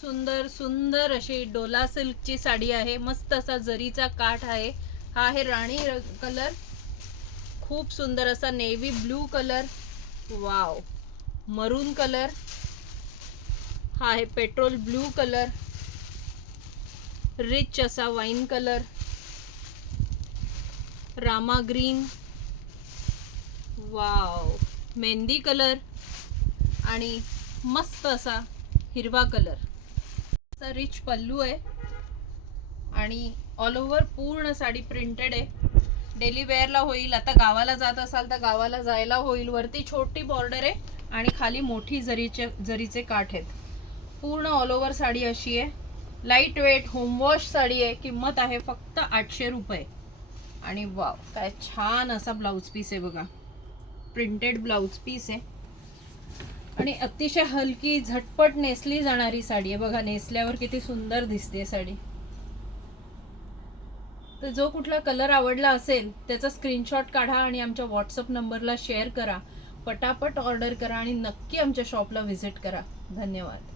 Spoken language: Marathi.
सुंदर सुंदर अशी डोला सिल्कची साडी आहे. मस्त असा जरीचा काठ आहे. हा आहे राणी कलर. खूप सुंदर असा नेव्ही ब्लू कलर. वाव. मरून कलर. हा आहे पेट्रोल ब्लू कलर. रिच असा wine colour. Rama green. Wow. Mehndi colour आणि मस्त असा हिरवा कलर. असा रिच पल्लू आहे आणि ऑल ओव्हर पूर्ण साडी प्रिंटेड आहे. डेली वेअरला होईल. आता गावाला जात असाल तर गावाला जायला होईल. वरती छोटी बॉर्डर आहे आणि खाली मोठी जरीचे काठ आहेत. पूर्ण ऑल ओव्हर साडी अशी आहे. लाईट वेट होम वॉश साडी आहे. किंमत आहे फक्त 800 रुपये. आणि वाव, काय छान असा ब्लाउज पीस आहे बघा. प्रिंटेड ब्लाउज पीस आहे आणि अतिशय हलकी झटपट नेसली जाणारी साडी आहे बघा. नेसल्यावर किती सुंदर दिसते साडी. तर जो कुठला कलर आवडला असेल त्याचा स्क्रीनशॉट काढा आणि आमच्या व्हॉट्सअप नंबरला शेअर करा. पटापट ऑर्डर करा आणि नक्की आमच्या शॉपला व्हिजिट करा. धन्यवाद.